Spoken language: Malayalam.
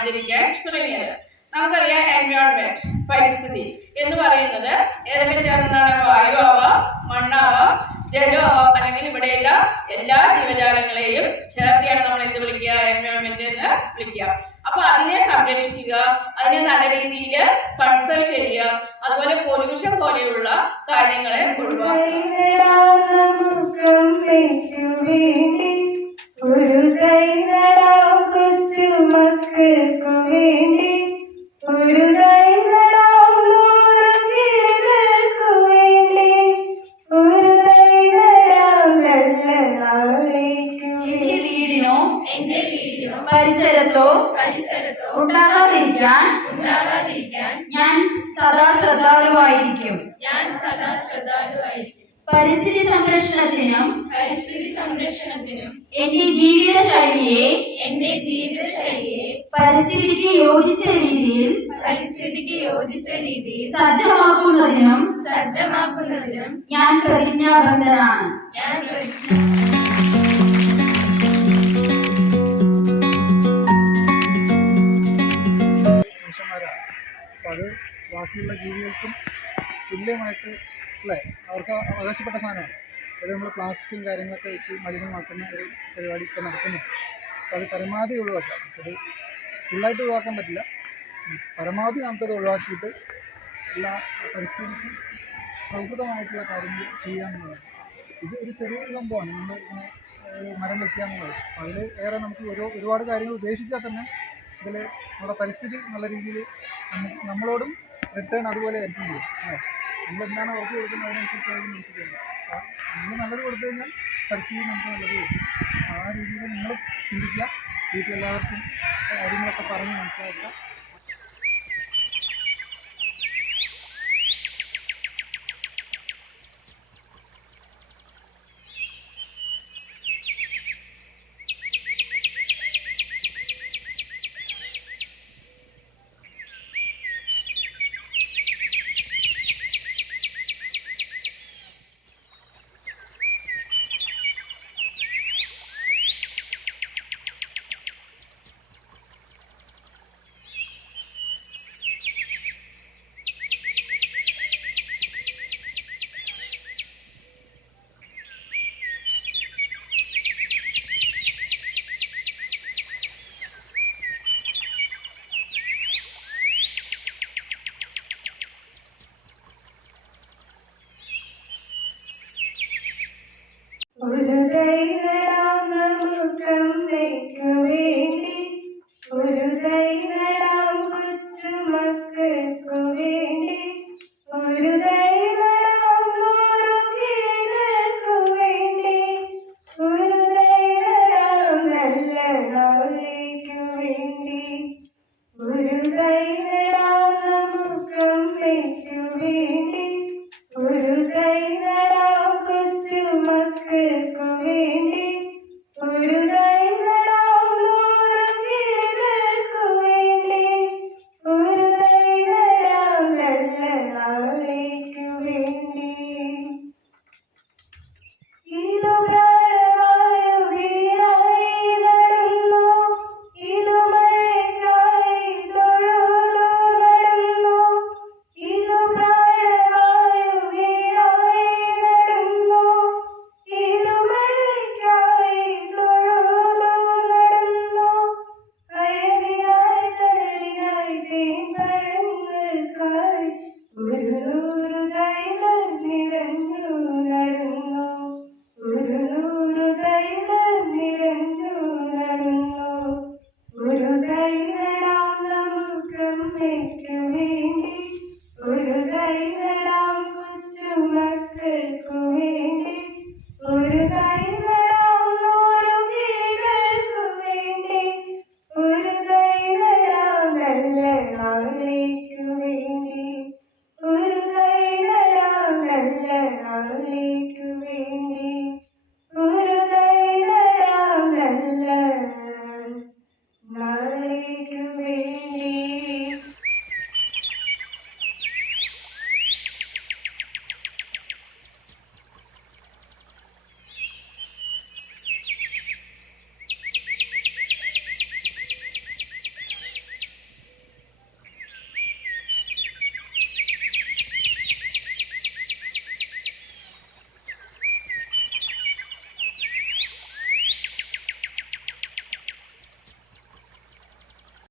ആചരിക്കാൻ തുടങ്ങിയത്. നമുക്കറിയാം എൻവയോൺമെന്റ്, പരിസ്ഥിതി എന്ന് പറയുന്നത് ഏതൊക്കെ ചേർന്നതാണ്? വായു ആവാം, മണ്ണാവാം, ജലമാവാം, അല്ലെങ്കിൽ ഇവിടെയുള്ള എല്ലാ ജീവജാലങ്ങളെയും ചേർത്തിയാണ് നമ്മൾ എന്ത് വിളിക്കുക? എൻവയോൺമെന്റ് എന്ന് വിളിക്കുക. അപ്പൊ അതിനെ സംരക്ഷിക്കുക, അതിനെ നല്ല രീതിയിൽ കൺസേർവ് ചെയ്യുക, അതുപോലെ പൊല്യൂഷൻ പോലെയുള്ള കാര്യങ്ങളെ ഒഴിവാക്കുക. പരിസരത്തോ ഉണ്ടാകാതിരിക്കാൻ ഞാൻ സദാ ശ്രദ്ധാലുവായിരിക്കും. പരിസ്ഥിതി സംരക്ഷണത്തിനും എന്റെ ജീവിത ശൈലിയെ പരിസ്ഥിതിക്ക് യോജിച്ച രീതിയിൽ സജ്ജമാക്കുന്നതിനും ഞാൻ പ്രതിജ്ഞാബദ്ധനാണ്. അത് ബാക്കിയുള്ള ജീവികൾക്കും തുല്യമായിട്ട് അല്ലേ, അവർക്ക് അവകാശപ്പെട്ട സാധനമാണ്. അത് നമ്മൾ പ്ലാസ്റ്റിക്കും കാര്യങ്ങളൊക്കെ വെച്ച് മലിനമാക്കുന്ന ഒരു പരിപാടി ഇപ്പോൾ നടക്കുന്നുണ്ട്. അപ്പോൾ അത് പരമാവധി ഒഴിവാക്കാം. അത് ഫുള്ളായിട്ട് ഒഴിവാക്കാൻ പറ്റില്ല, പരമാവധി നമുക്കത് ഒഴിവാക്കിയിട്ട് എല്ലാ പരിസ്ഥിതിക്കും സൗഹൃദമായിട്ടുള്ള കാര്യങ്ങൾ ചെയ്യാമെന്നുള്ളത്. ഇത് ഒരു ചെറിയൊരു സംഭവമാണ്, നമ്മൾ മരം വയ്ക്കുക എന്നുള്ളത്. അതിൽ ഏറെ നമുക്ക് ഒരുപാട് കാര്യങ്ങൾ ഉപേക്ഷിച്ചാൽ തന്നെ ഇതിൽ നമ്മുടെ പരിസ്ഥിതി നല്ല രീതിയിൽ നമ്മളോടും റിട്ടേൺ അതുപോലെ ആയിരിക്കും ചെയ്യും. നമ്മളെന്താണ് അവർക്ക് കൊടുക്കുന്നത് അതിനനുസരിച്ചായിരിക്കും നമുക്ക് ചെയ്യുന്നത്. നമ്മൾ നല്ലത് കൊടുത്തു കഴിഞ്ഞാൽ പരിസ്ഥിതി നമുക്ക് നല്ലത് കൊടുക്കും. ആ രീതിയിൽ നിങ്ങൾ ചിന്തിക്കുക, വീട്ടിലെല്ലാവർക്കും കാര്യങ്ങളൊക്കെ പറഞ്ഞ് മനസ്സിലാക്കുക. ഒരു ദൈവരാം നമുക്കമ്മയ്ക്കു വേണ്ടി, ഒരു ദൈവരാം കൊച്ചുമക്കൾക്കു വേണ്ടി, ഒരു ദൈവരാം നൂറുകീകൾക്കു വേണ്ടി, ഒരു ദൈവരാം നല്ല നാളേക്കു വേണ്ടി, ഒരു ദൈവരാം നമുക്കമ്മയ്ക്കു വേണ്ടി, ഒരു ദൈവരാം കൊച്ചുമക്കൾക്കു വേണ്ടി, ഒരു ദൈവരാം നൂറുകീകൾക്കു വേണ്ടി, ഒരു ദൈവരാം നല്ല നാളേക്കു വേണ്ടി. ഒരു ദൈവരാം നമുക്കമ്മയ്ക്കു വേണ്ടി.